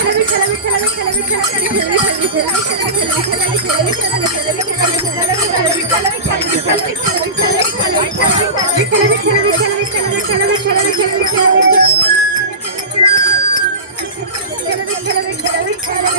Thank you.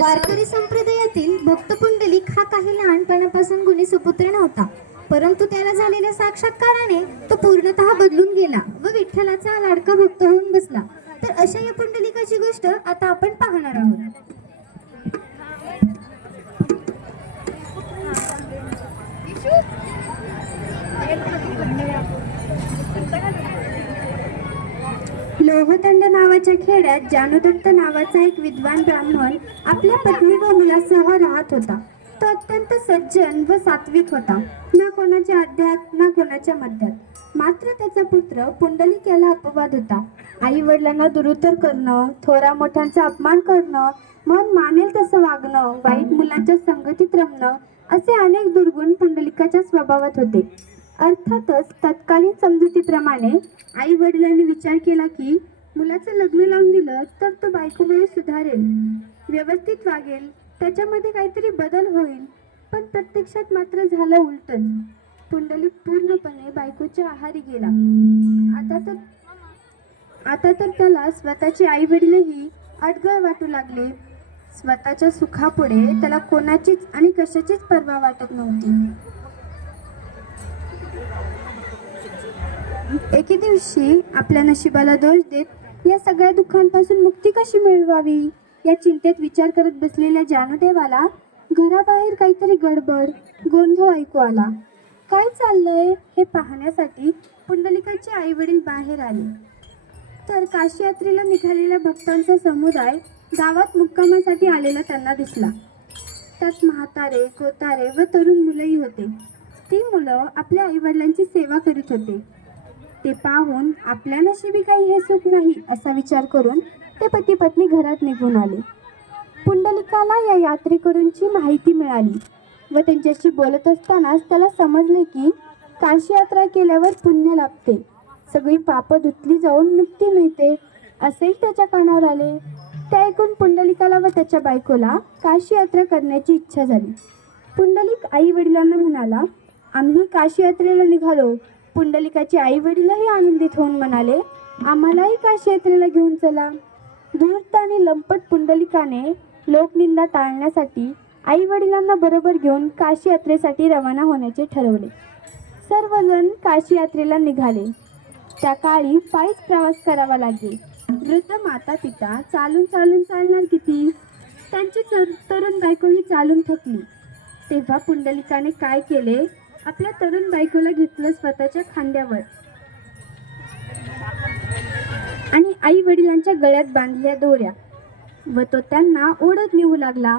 वारकरी संप्रदायातील भक्त पुंडलिक हा काही लहानपणापासून गुणी सुपुत्र नव्हता. परंतु त्याला झालेल्या साक्षात्काराने तो पूर्णतः बदलून गेला व विठ्ठलाचा लाडका भक्त होऊन बसला. तर अशा या पुंडलिकाची गोष्ट आता आपण पाहणार आहोत. नावाच्या खेड्यात जानूदत्त नावाचा एक विद्वान ब्राह्मण आपल्या पत्नी व मुलासह राहत होता. तो अत्यंत सज्जन व सात्विक होता. ना कोणाच्या अध्यात ना कोणाच्या मध्यात. मात्र त्याचा पुत्र पुंडलिक याला अपवाद होता. आई वडिलांना दुरुत्तर करणं थोरा मोठ्यांचा अपमान करणं मन मानेल तसं वागणं वाईट मुलांच्या संगतीत रमणं असे अनेक दुर्गुण पुंडलिकाच्या स्वभावात होते. अर्थातच तत्कालीन समजुतीप्रमाणे आई वडिलांनी विचार केला की मुलाचं लग्न लावून दिलं तर तो बायकोमुळे सुधारेल. व्यवस्थित वागेल त्याच्यामध्ये काहीतरी बदल होईल पण प्रत्यक्षात मात्र झालं उलटच. पुंडलिक पूर्णपणे बायकोच्या आहारी गेला. आता तर आता तर त्याला स्वतःचे आई वडीलही अडगळ वाटू लागले. स्वतःच्या सुखापुढे त्याला कोणाचीच आणि कशाचीच पर्वा वाटत नव्हती. एके दिवशी आपल्या नशिबाला दोष देत या सगळ्या दुःखांपासून मुक्ती कशी मिळवावी? या चिंतेत विचार करत बसलेल्या जानूदेवाला घराबाहेर काहीतरी गडबड गोंधळ ऐकू आला. काय चाललंय? हे पाहण्यासाठी पुंडलिकाचे आई वडील बाहेर आले. तर काशी यात्रेला निघालेल्या भक्तांचा समुदाय गावात मुक्कामासाठी आलेला त्यांना दिसला. त्यात म्हातारे कोतारे व तरुण मुलंही होते. ती मुलं आपल्या आईवडिलांची सेवा करीत होते. ते पाहून आपल्या नशिबी काही हे सुख नाही असा विचार करून ते पती पत्नी घरात निघून आले. पुंडलिकाला या यात्रेकरूंची माहिती मिळाली व त्यांच्याशी बोलत असतानाच त्याला समजले की काशी यात्रा केल्यावर पुण्य लाभते. सगळी पापं धुतली जाऊन मुक्ती मिळते असेही त्याच्या कानावर आले. ते ऐकून पुंडलिकाला व त्याच्या बायकोला काशी यात्रा करण्याची इच्छा झाली. पुंडलिक आई वडिलांना म्हणाला आम्ही काशी यात्रेला निघालो. पुंडलिकाचे आई वडीलही आनंदित होऊन म्हणाले आम्हालाही काशी यात्रेला घेऊन चला? धूर्त आणि लंपट पुंडलिकाने लोकनिंदा टाळण्यासाठी आई वडिलांना बरोबर घेऊन काशी यात्रेसाठी रवाना होण्याचे ठरवले. सर्वजण काशी यात्रेला निघाले. त्या काळी पायीच प्रवास करावा लागे वृद्ध माता पिता चालून चालून चालणार किती? त्यांची तरुण बायकोही चालून थकली. तेव्हा पुंडलिकाने काय केले? आपल्या तरुण बायकोला घेतलं स्वतःच्या खांद्यावर. आणि आई वडिलांच्या गळ्यात बांधल्या दोऱ्या. व तो त्यांना ओढत नेऊ लागला.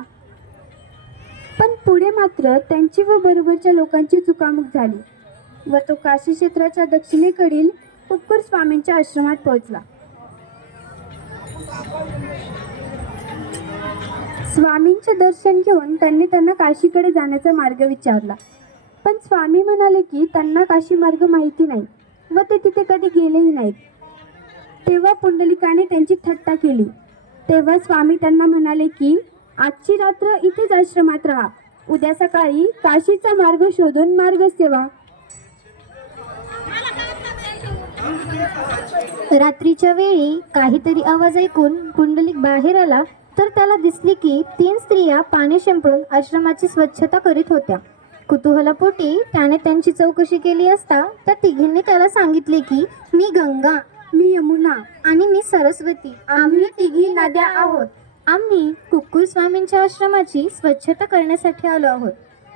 पण पुढे मात्र त्यांची व बरोबरच्या लोकांची चुकामुक झाली. व तो काशी क्षेत्राच्या दक्षिणेकडील कुक्कुर स्वामींच्या आश्रमात पोहोचला. स्वामींचे दर्शन घेऊन त्यांनी त्यांना काशीकडे जाण्याचा मार्ग विचारला. पण स्वामी म्हणाले की त्यांना काशी मार्ग माहिती नाही व ते तिथे कधी गेलेही नाहीत. तेव्हा पुंडलिकाने त्यांची थट्टा केली. तेव्हा स्वामी त्यांना म्हणाले की आजची रात्र इथेच आश्रमात राहा. उद्या सकाळी काशीचा मार्ग शोधून मार्ग सेवा रात्रीच्या वेळी काहीतरी आवाज ऐकून पुंडलिक बाहेर आला तर त्याला दिसले की तीन स्त्रिया पाणी शिंपडून आश्रमाची स्वच्छता करीत होत्या. कुतूहलापोटी त्याने त्यांची चौकशी केली असता त्या तिघींनी त्याला सांगितले की मी गंगा मी यमुना आणि मी सरस्वती. आम्ही तिघी नद्या आहोत. आम्ही कुक्कुर स्वामींच्या आश्रमाची स्वच्छता करण्यासाठी आलो आहोत.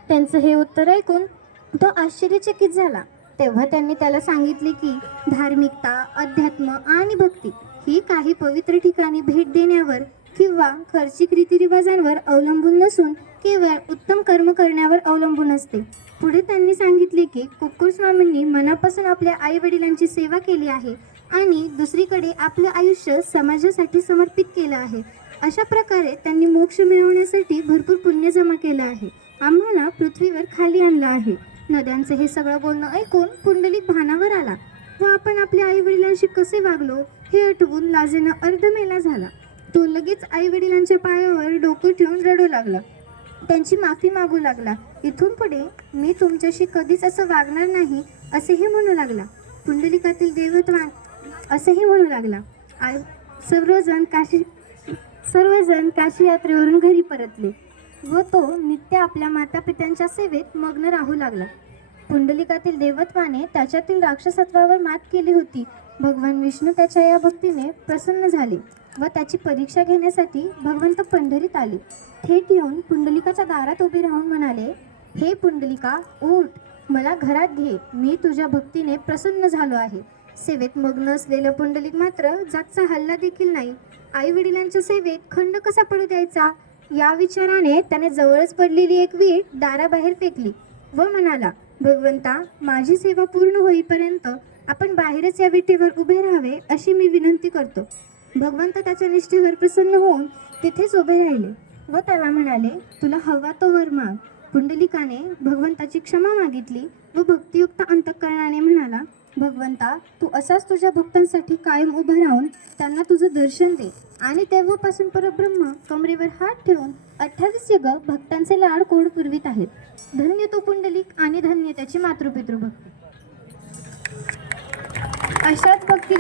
त्यांचं हे उत्तर ऐकून तो आश्चर्यचकित झाला. तेव्हा त्यांनी त्याला सांगितले की धार्मिकता अध्यात्म आणि भक्ती ही काही पवित्र ठिकाणी भेट देण्यावर किंवा खर्चिक रीतिरिवाजांवर अवलंबून नसून केवळ उत्तम कर्म करण्यावर अवलंबून असते. पुढे त्यांनी सांगितले की कुक्कुर स्वामींनी मनापासून आपल्या आई वडिलांची सेवा केली आहे आणि दुसरीकडे आपलं आयुष्य समाजासाठी समर्पित केलं आहे. अशा प्रकारे त्यांनी मोक्ष मिळवण्यासाठी भरपूर पुण्य जमा केलं आहे. आम्हाला पृथ्वीवर खाली आणलं आहे. नद्यांचं हे सगळं बोलणं ऐकून पुंडलिक भानावर आला. व आपण आपल्या आई वडिलांशी कसे वागलो हे आठवून लाजेनं अर्धमेला झाला. तो लगेच आई वडिलांच्या पायावर डोकं ठेवून रडू लागला. त्यांची माफी मागू लागला. इथून पुढे मी तुमच्याशी कधीच असं वागणार नाही असेही म्हणू लागला. पुंडलिकातील देवत्वान असेही म्हणू लागला. आ- सर्वजण काशी सर्वजण काशी यात्रेवरून घरी परतले व तो नित्य आपल्या माता पित्यांच्या सेवेत मग्न राहू लागला. पुंडलिकातील देवत्वाने त्याच्यातील राक्षसत्वावर मात केली होती. भगवान विष्णू त्याच्या या भक्तीने प्रसन्न झाले. व त्याची परीक्षा घेण्यासाठी भगवंत पंढरीत आले. थेट येऊन पुंडलिकाच्या दारात उभे राहून म्हणाले हे पुंडलिका उठ. मला घरात घे. मी तुझ्या भक्तीने प्रसन्न झालो आहे. सेवेत मग्न असलेलं पुंडलिक मात्र जागचा हल्ला देखील नाही. आई वडिलांच्या सेवेत खंड कसा पडू द्यायचा? या विचाराने त्याने जवळच पडलेली एक वीट दाराबाहेर फेकली व म्हणाला भगवंता माझी सेवा पूर्ण होईपर्यंत आपण बाहेरच या विटेवर उभे राहावे अशी मी विनंती करतो. भगवंत त्याच्या निष्ठेवर प्रसन्न होऊन तिथेच उभे राहिले. व त्याला म्हणाले तुला हवा तो वर माग. पुंडलिकाने भगवंताची क्षमा मागितली व भक्तियुक्त अंतकरणाने म्हणाला भगवंता तू असाच तुझ्या भक्तांसाठी कायम उभं राहून त्यांना तुझं दर्शन दे आणि तेव्हापासून परब्रह्म कमरेवर हात ठेवून अठ्ठावीस जग भक्तांचे लाड कोड पुरवित आहेत. धन्य तो पुंडलिक आणि धन्य त्याची मातृपितृ भक्ती अशाच भक्ती